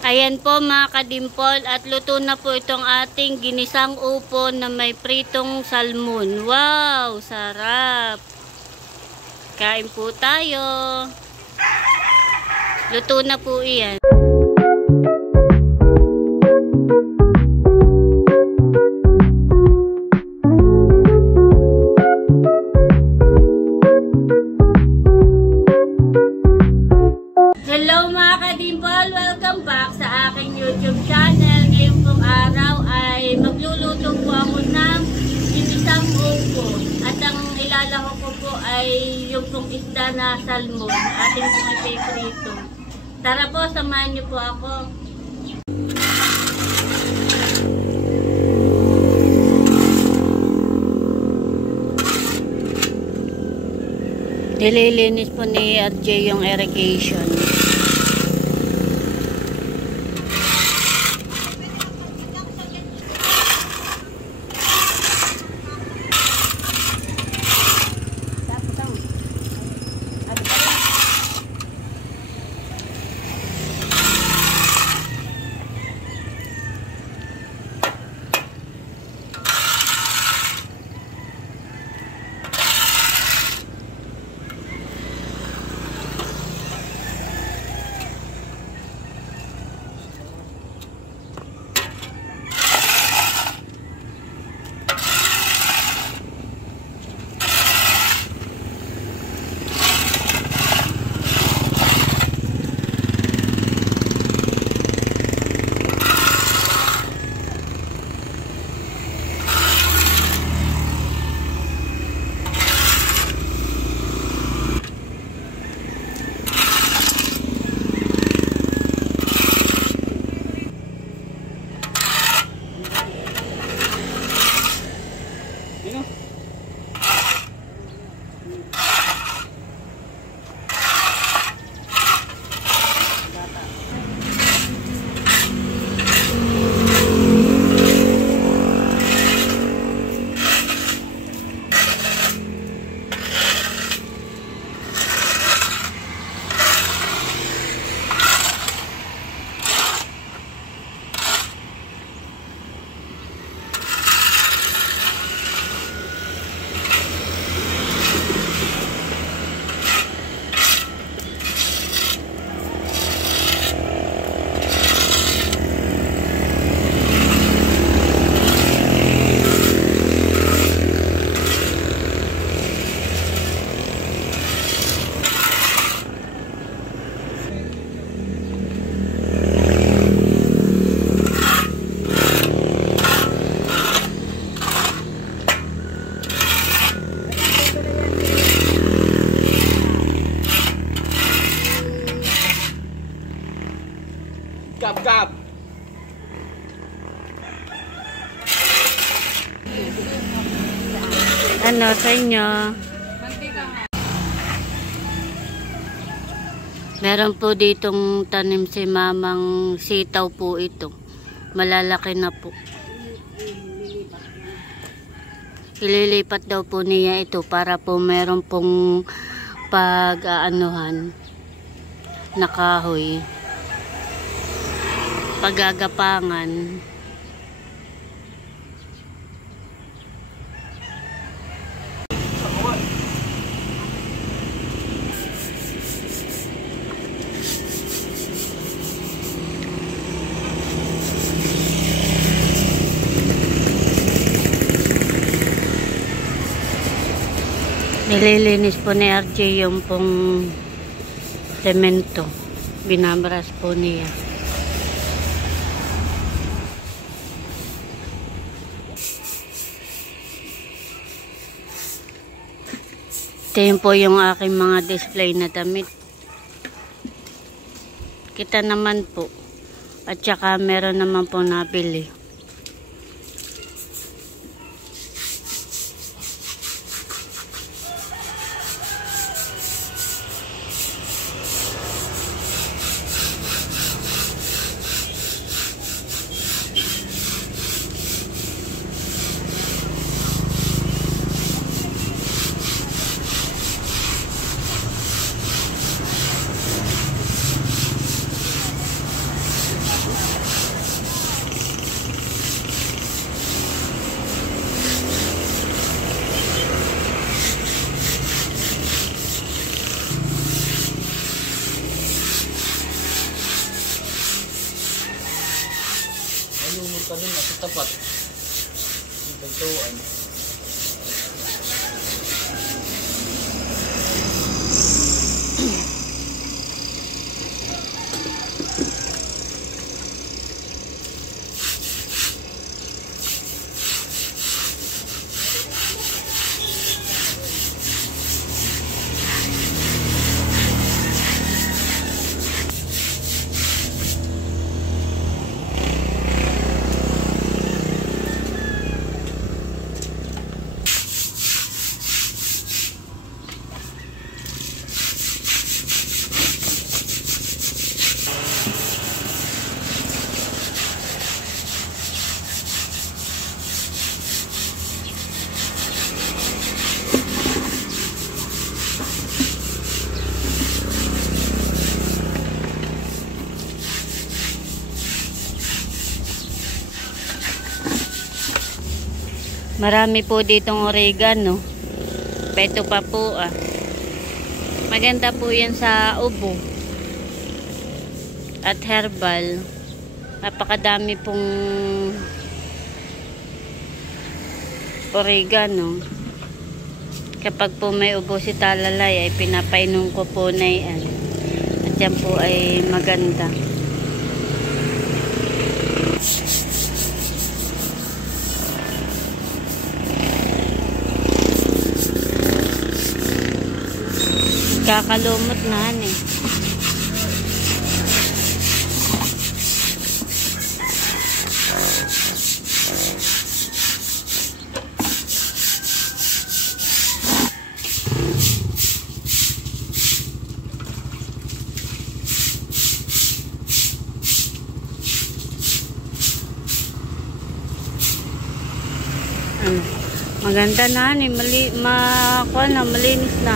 Ayan po mga kadimpol, at luto na po itong ating ginisang upo na may pritong salmon. Wow, sarap! Kain po tayo. Luto na po iyan. Hello mga kadimpol! Welcome back sa aking YouTube channel. Ngayong pong araw ay magluluto po ako ng ginisang upo. At ang ilalako ko po ay yung pong isda na salmon. Ating pong ipiprito. Tara po, samahan niyo po ako. Nililinis po ni RJ yung irrigation. Gab. Ano sa inyo? Meron po ditong tanim si mamang sitaw po ito. Malalaki na po. Ililipat daw po niya ito para po meron pong pag-aanuhan na kahoy. Paggagapangan. Nililinis po ni RJ yung pong semento. Binabras po niya. Ito yun po yung aking mga display na damit. Kita naman po. At saka meron naman po nabili. kanina sa tapat. Ituan. Marami po ditong oregano. Peto pa po ah. Maganda po yan sa ubo. At herbal. Napakadami pong oregano. Kapag po may ubo si talalay ay pinapainom ko po na yan. At yan po ay maganda. Kakalumot na eh. Maganda na eh. Malinis na.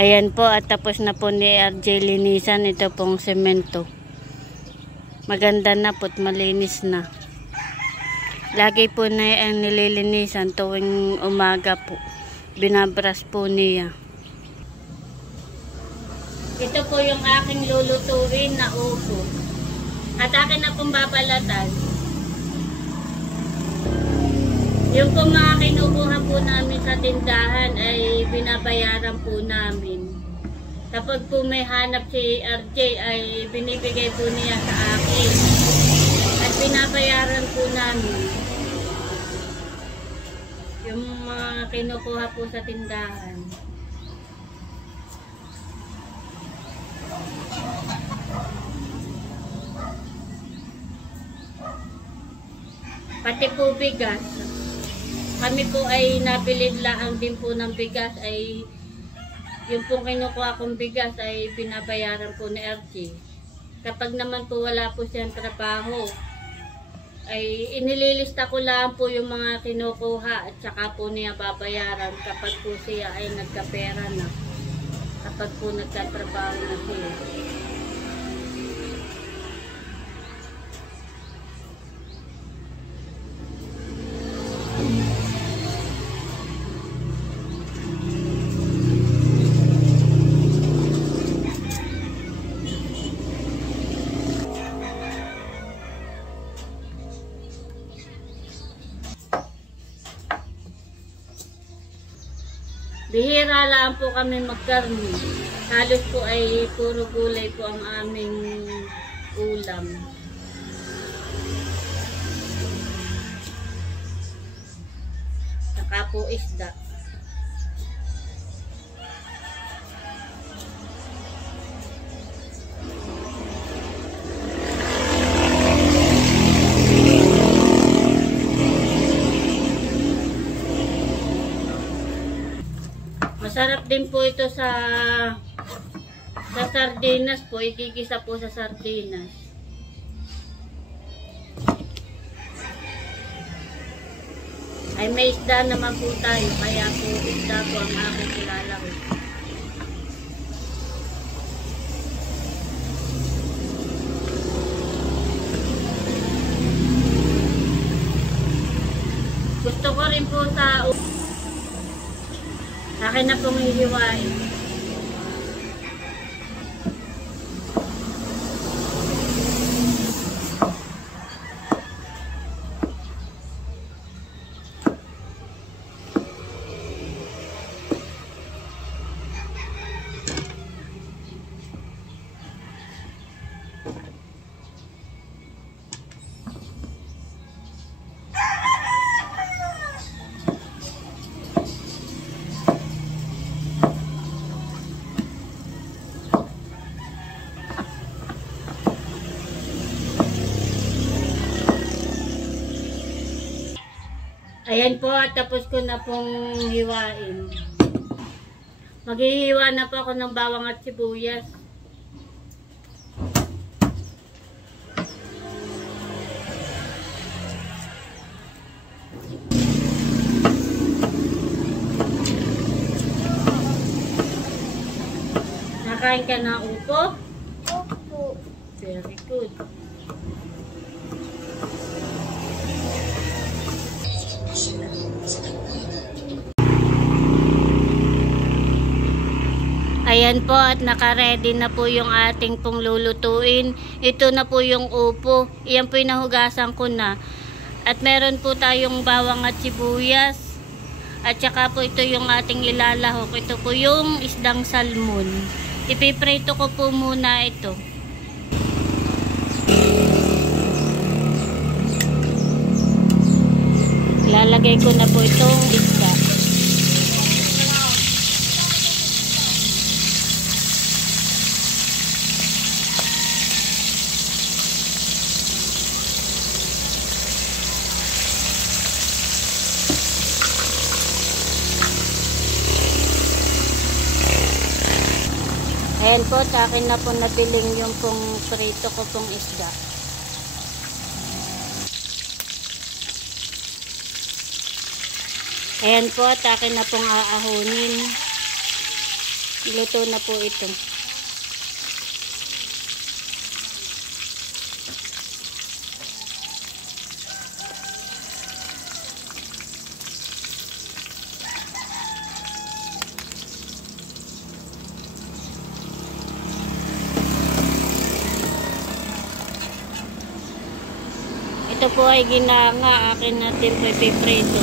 Ayan po, at tapos na po ni RJ linisan ito pong semento. Maganda na po at malinis na. Lagi po na ang nililinisan tuwing umaga po. Binabras po niya. Ito po yung aking lulutuin na upo. At akin na pong babalatan. Yung po mga kinukuha po namin sa tindahan ay binabayaran po namin. Kapag po may hanap si RJ ay binibigay po niya sa akin. At binabayaran po namin. Yung mga kinukuha po sa tindahan. Pati po bigas. Kami po ay nabilid lang din po ng bigas ay yung pong kinukuha kong bigas ay binabayaran po ni RJ. Kapag naman po wala po siyang trabaho ay inililista ko lang po yung mga kinukuha at saka po niya babayaran kapag po siya ay nagkapera na. Kapag po nagtatrabaho na siya. Bihira lang po kami magkarni. Halos po ay puro gulay po ang aming ulam. Saka po isda. Masarap din po ito sa sardinas po, igigisa po sa sardinas. Ay may isda naman po tayo, kaya po isda po ang aking kilalaki. Akin na pong hihiwain. Ayan po, tapos ko na pong hiwain. Maghihiwa na po ako ng bawang at sibuyas. Nakain ka na upo? Opo. Very good. Ayan po at naka-ready na po yung ating pong lulutuin. Ito na po yung upo. Iyan po yung nahugasan ko na. At meron po tayong bawang at sibuyas. At saka po ito yung ating ilalahok. Ito po yung isdang salmon. Ipiprito ko po muna ito. Ilalagay ko na po itong isda. Ayan po, sa akin na po nabiling yung pong prito ko pong isda. Ayan po, at akin na pong aahunin. Luto na po ito. Ito po ay ginanga, akin natin pipiprito.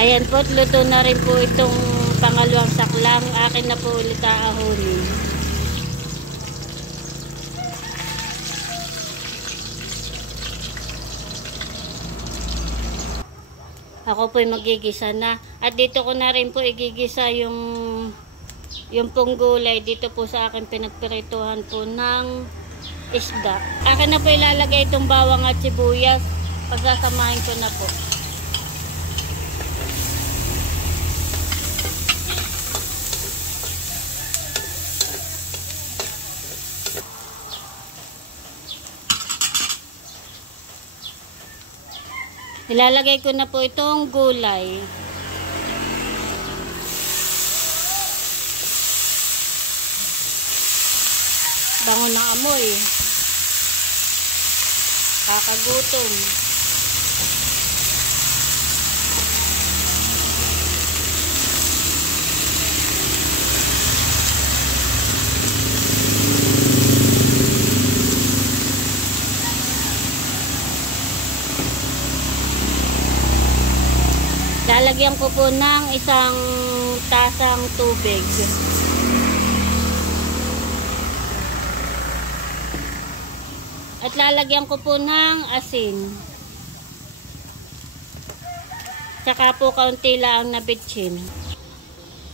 Ayan po, luto na rin po itong pangalawang saklang. Akin na po ulit aahunin. Ako po ay magigisa na. At dito ko na rin po igigisa yung pong gulay. Dito po sa akin pinagpirituhan po ng isda. Akin na po ilalagay itong bawang at sibuyas. Pagsasamahin ko na po. Ilalagay ko na po itong gulay. Bango ng amoy. Kakagutom. Lalagyan ko po ng isang tasang tubig. At lalagyan ko po ng asin. Tsaka po kaunti lang na bitchin.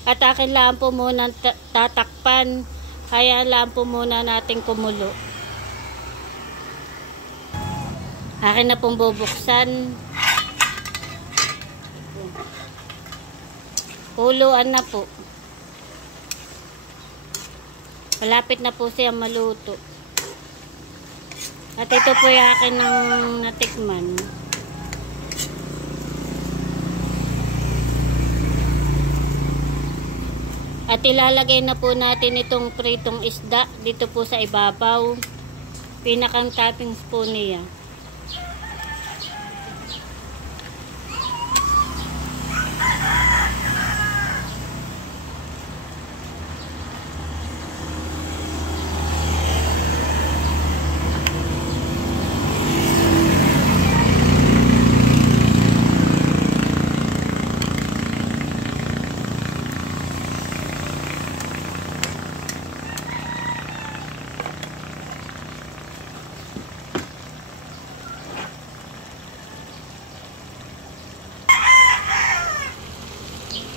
At akin lang po muna tatakpan. Kaya lang po muna natin kumulo. Akin na pong bubuksan. Kuluan na po. Malapit na po siya maluto. At ito po yung akin ng natikman. At ilalagay na po natin itong pritong isda dito po sa ibabaw. Pinakang toppings po niya.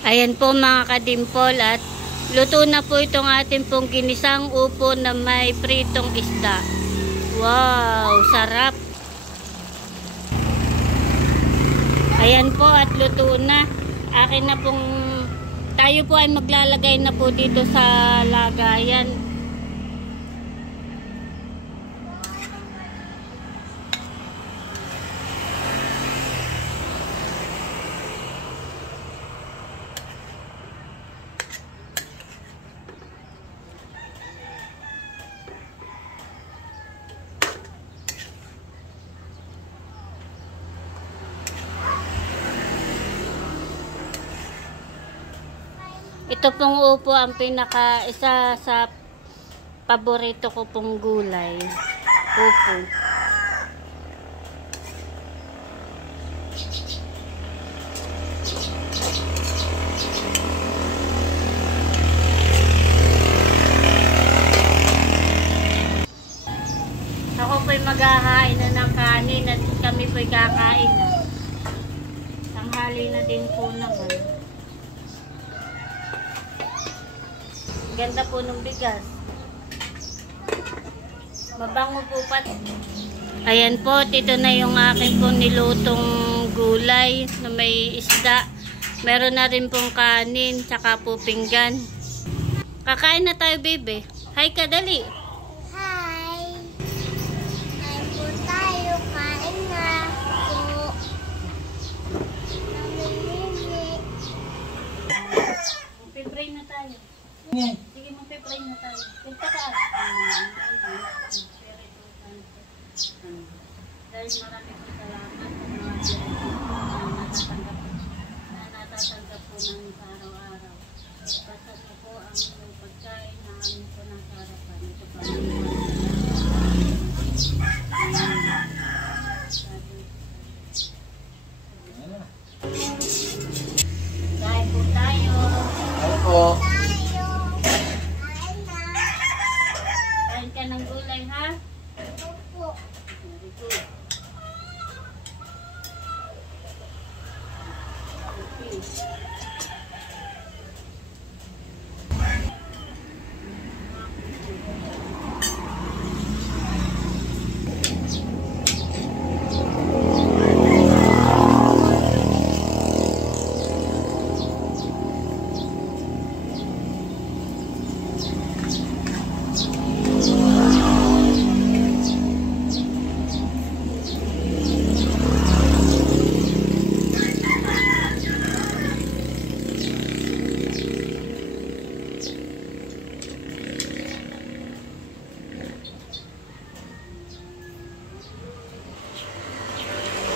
Ayan po mga kadimpol, at luto na po itong ating pong ginisang upo na may pritong isda. Wow, sarap! Ayan po, at luto na. Akin na pong, tayo po ay maglalagay na po dito sa lagayan. Ito pong upo ang isa sa paborito ko pong gulay. Upo. Ako po'y maghahain na ng kanin at kami po'y kakain na. Tanghali na din po naman. Ganda po ng bigas. Mabango po pati. Ayan po, ito na yung aking pong nilutong gulay na may isda. Meron na rin pong kanin, tsaka po pinggan. Kakain na tayo, baby. Hi ka, dali. Hi! Kain po tayo. Kain na po. Namimili. Magpipray na tayo. Sige, magpipray na tayo. Punta ka. Dahil marami po salamat sa mga na natatanggap po namin sa araw-araw. Basta na po ang pagkain na amin po ng harapan. Ito pa kain po tayo. Ano po? Kain ka ng gulay, ha? Opo. Very good. Okay.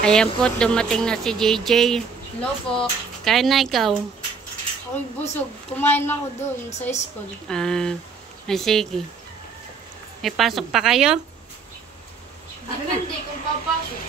Ayan po, dumating na si JJ. Hello po. Kain na ikaw. Ako'y busog. Kumain na ako doon sa school. Ay sige. May pasok pa kayo? Depende kung papasok.